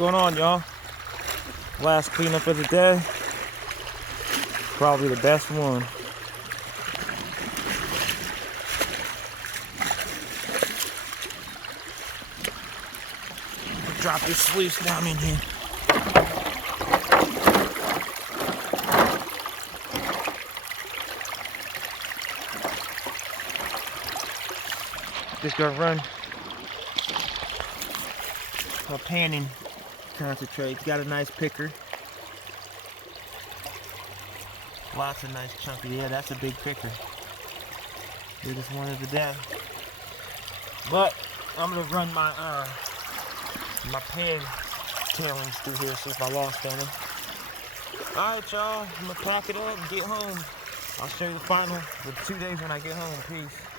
going on, y'all? Last cleanup of the day. Probably the best one. Drop your sluice down in here. Just gonna run a panning concentrate. It's got a nice picker. Lots of nice chunky. Yeah, that's a big picker. Biggest one of the day. But I'm gonna run my my pan tailings through here, see if I lost any. Alright, y'all, I'm gonna pack it up and get home. I'll show you the 2 days when I get home. Peace.